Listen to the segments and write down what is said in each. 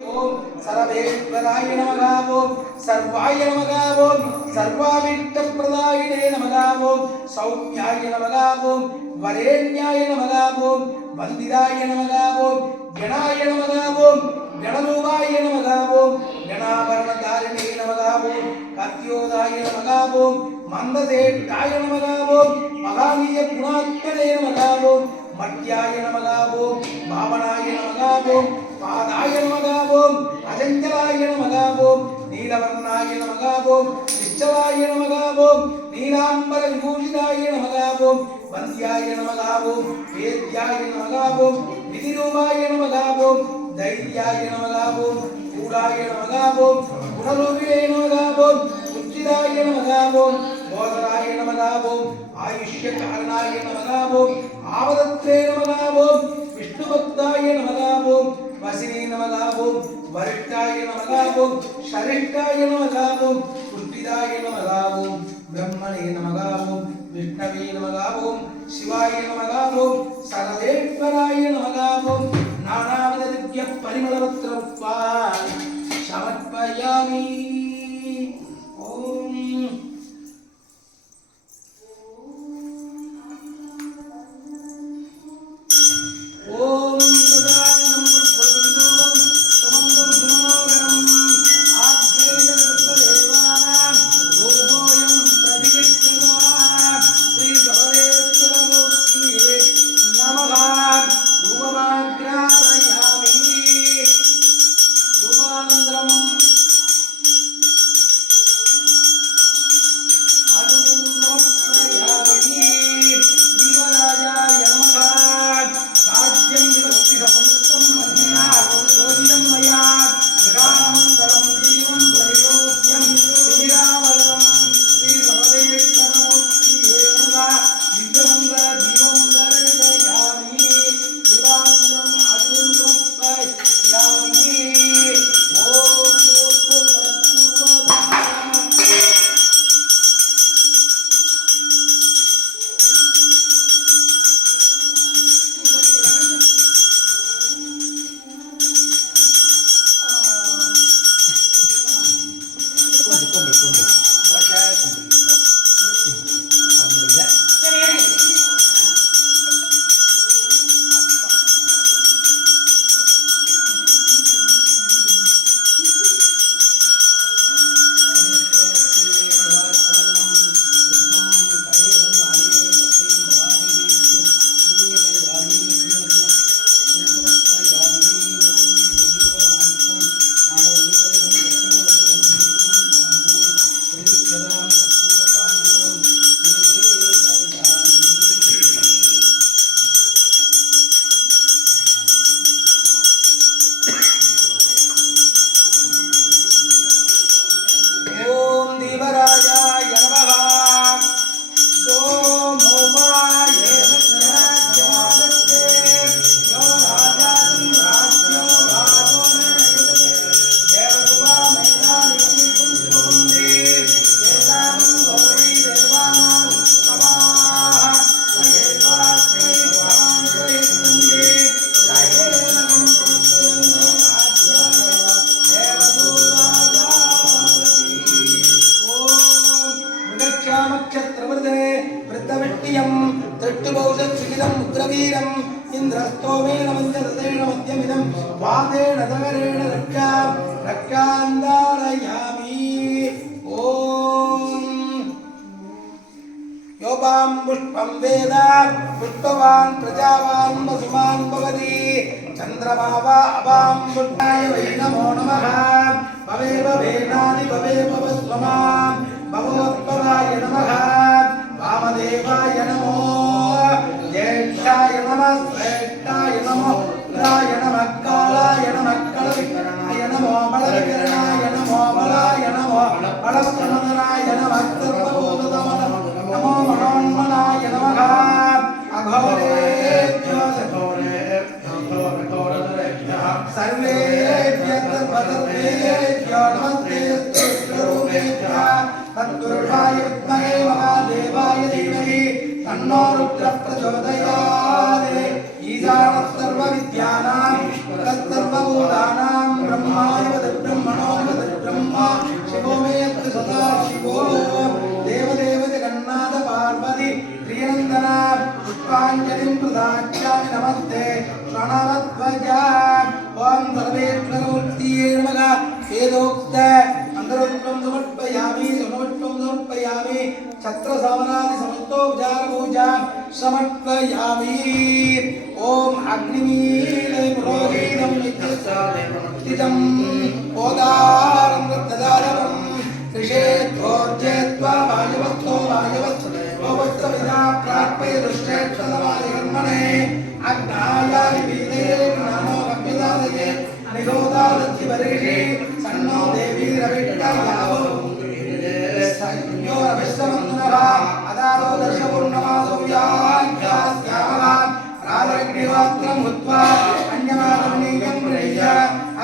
ஓம் சரவேஸ்வராய நமக ஓம் சர்வாய நமக ஓம் சர்வாவிட்ட பிரதாயினே நமக ஓம் சௌமியாய நமக ஓம் வரேண்யாய நமக ஓம் வந்திதாய நமக ஓம் கணாய நமக ஓம் கணரூபாய நமக ஓம் கணாபரணதாரிணே நமக ஓம் கத்யோதாய நமக ஓம் மந்ததேட்டாய நமக ஓம் மகாவீய குணாத்மனே நமக ஓம் மத்யாய நமக ஓம் பாவனாய நமக ஓம் பாதாய நமக ஓம் அஜஞ்சலாய நமக ஓம் நீலவர்ணாய நமக ஓம் நிச்சலாய நமக ஓம் நீலாம்பர விபூஷிதாய நமக ஓம் வந்தியாய நமக ஓம் வேத்யாய நமக ஓம் விதிரூபாய நமக ஓம் தைரியாய நமக ஓம் கூடாய நமக ஓம் குணரூபியே நமக ஓம் உச்சிதாய நமக ஓம் போதராய நமக ஓம் ஆயுஷ்ய காரணாய நமக ஓம் ஆவதத்ரே நமக ஓம் விஷ்ணுபக்தாய நமக ஓம் வசினே நமக ஓம் வரிஷ்டாய நமக ஓம் ஷரிஷ்டாய நமக ஓம் புஷ்டிதாய நமக ஓம் பிரம்மணே நமக ஓம் விஷ்ணவே நமக ஓம் சிவாய நமக ஓம் சரவேஸ்வராய நமக ஓம் நானாவித திவ்ய பரிமளவத்ரவா சமர்ப்பயாமி. ஓம் ஓம் मुद्रवीरम् इन्द्रस्तोमेन मञ्जरतेन मध्यमिदं वादेन दगरेण रक्षान्दारयामि. ॐ योपां पुष्पं वेद पुष्पवान् प्रजावान् वसुमान् भवति चन्द्रमा वा अपां पुष्पाय वै नमो नमः. भवेव वेदानि भवेव वस्वमान् भवोद्भवाय नमः. वामदेवाय नमो ज्येष्ठाय नमः श्रेष्ठाय नमो रुद्राय नमः कालाय नमः कलविकरणाय नमो बलविकरणाय नमो बलाय नमो बलप्रमदनाय नमः सर्वभूतदमन नमो मनोन्मनाय नमः. अघोरेभ्यो सर्वेभ्यः सर्वसर्वेभ्यो नमस्ते स्वरूपेभ्यः तत्पुरुषाय विद्महे महादेवाय धीमहि तन्नो रुद्रः प्रचोदयात्. ईशानः सर्वविद्यानां तत्सर्वभूतानां ब्रह्म नमस्ते प्रणवध्वजा ओम सर्वेश्वरमूर्तिये नमः वेदोक्त अंतरोक्तं समर्पयामि छत्रसामनादि समस्तोपचार पूजा समर्पयामि ओम अग्निमीले पुरोहितं नित्यस्थितं ओदारं ददारं ऋषेत्वोर्जेत्वा वायवत्तो ओवत्सविदा प्राप्ये दुष्टेक्षतमाय कर्मणे अग्नायाय वीरे ज्ञानो भक्तिदादये निरोधादत्ति वर्षे सन्नो देवी रविट्टयावो संयो रविश्ववन्दनः अदारो दर्शपूर्णमासव्याख्यास्यामः राजरग्निवात्रं हुत्वा अन्यमानवनीयं प्रणय्य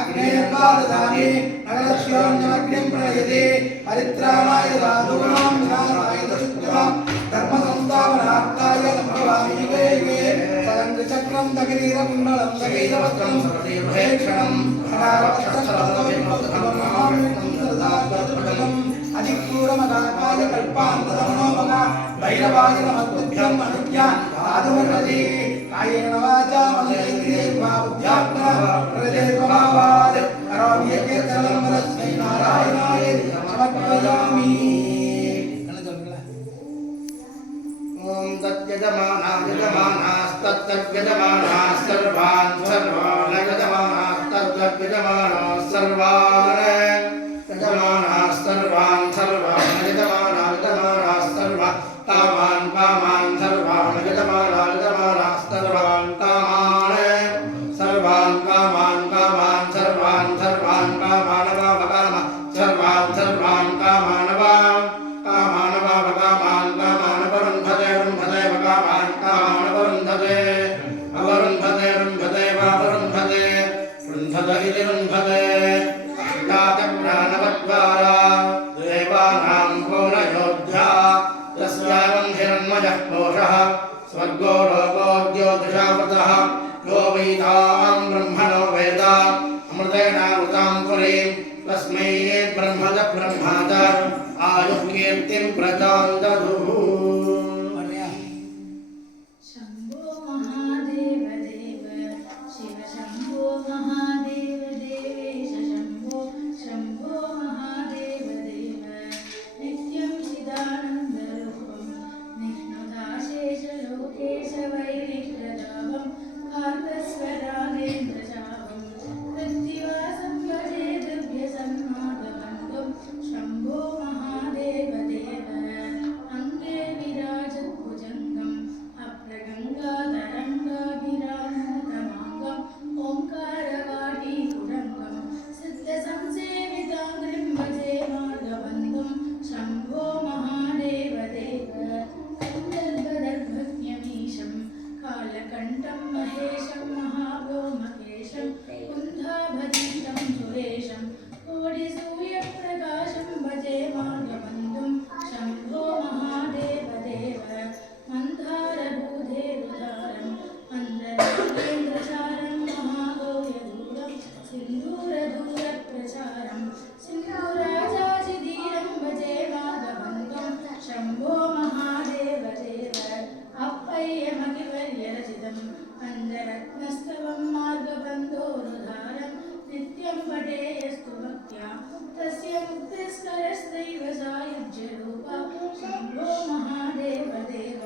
अग्नेयत्वा ददामि नगरस्योऽन्यमग्निं प्रणयति परित्राणाय साधूनां विनाशाय दुष्कृतां धर्मसंस्थापनार्थाय नमः युगे सदङ्गचक्रं दगरीरकुण्डलं दगैरवस्त्रं सर्वदेवहेक्षणं अधिक्रूरमगाकाय कल्पान्तरमनोमगा भैरवाय नमस्तुभ्यं अनुज्ञा आदमर्हति कायेन वाचा मनसेन्द्रियैर्वा बुद्ध्यात्मना प्रकृतिर्भावात् करोमि यज्ञचलं परस्मै नारायणाय समर्पयामि ओम तद्यजमानास्तत्तद्यजमानाः सर्वान् सर्वान् यजमानास्तत्तद्यजमानाः सर्वान् यजमानाः सर्वान् सर्वान् यजमानाः सर्वान् कामान् कामान् सर्वान् यजमानाः सर्वान् कामान् सर्वान् कामान् कामान् सर्वान् सर्वान् कामान् वावकाम सर्वान् सर्वान् कामान् वाव कामान् वावकामान् कामान् वरुन्धते वरुन्धते वकामान् कामान् वरुन्धते अवरुन्धते रुन्धते वावरुन्धते रुन्धत इति रुन्धते प्राणवद्वारा देवानां घोरयोध्या तस्यावं हिरण्मयः कोशः स्वर्गो लोको ज्योतिषावतः यो वैतां ब्रह्मणो वेद अमृतेनावृतां पुरीं तस्मै ब्रह्मद ब्रह्माद आयुः कीर्तिं प्रदां ददुः शंभो महादेव देव शिव शंभो महादेव देवेश शंभो शंभो महादेव देव नित्यं चिदानन्दरूपं निष्णुदाशेष लोकेश वैरिष्टदावं कार्तस्वरागेन्द्रशापं कृत्तिवासं भजे दिव्यसन्मार्गबन्धुं शंभो महादेव देव अङ्गे विराजद्भुजङ्गम् अप्रगङ्गातरङ्गाभिरामोदमाङ्गम् ओङ्कारवाटीकुरङ्गं सिद्धसंसेविताग्रिं भजे मार्गबन्धुं शंभो महादेव देव कन्दर्पदर्भज्ञमीशं कालकण्ठं महेशं महाव्योमकेशं कुन्धाभजीतं सुरेशं कोटिसूर्यप्रकाशं भजे मार्गबन्धुं शंभो महादेव देव मन्दारभूधेरुदारं मन्दरागेन्द्रचारं महागौर्यदूरं सिन्दूरदूरप्रचारं सिन्दूराजाजिधीरं भजे मार्गबन्धुं शंभो महादेव देव अप्पय्यमगिवर्यरचितं पञ्चरत्नस्तवं मार्गबन्धोरुधारं नित्यं पठेयस्तु भक्त्या तस्य मुक्तिस्करस्त्रैव सायुज्यरूपा शंभो महादेव देव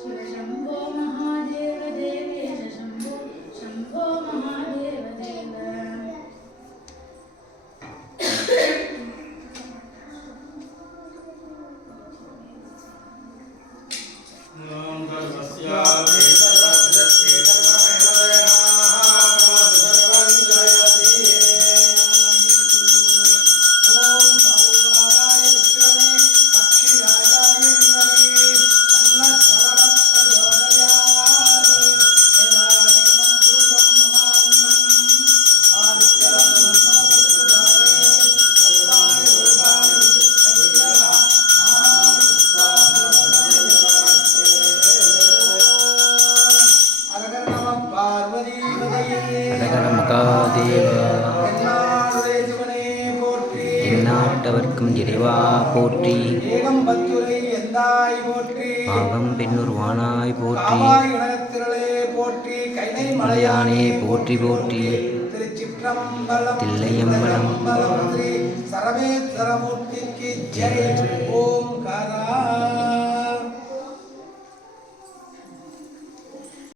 शिव शंभो महादेव देवेश शंभो शंभो महादेव देव ओम सर्वस्यापि सर्वस्य सर्वमयमदयनाः सर्वं जयति ओम सारुवागाय विक्रमे पक्षिराजाय धीमहि तन्नः सरवत्प्रचोदयात् वेदागमेकं पुरुषं ममान्नम् आदित्यवं समवृत्तुभावे सर्वाणि रूपाणि विचित्रयः அரகர நம பார்வதீபதையே மகாதேவா என்னாடுடைய சிவனே போற்றி எந்நாட்டவர்க்கும் இறைவா போற்றி ஏகம் பத்துரை எந்தாய் போற்றி பாகம் பெண்ணூர் வானாய் போற்றி காவாய் இனத்திரளே போற்றி கைலை மலையானே போற்றி போற்றி திருச்சிற்றம்பலம் தில்லையம்பலம் ஸ்ரீ சரவேஸ்வரமூர்த்திக்கு ஜெய் ஓம்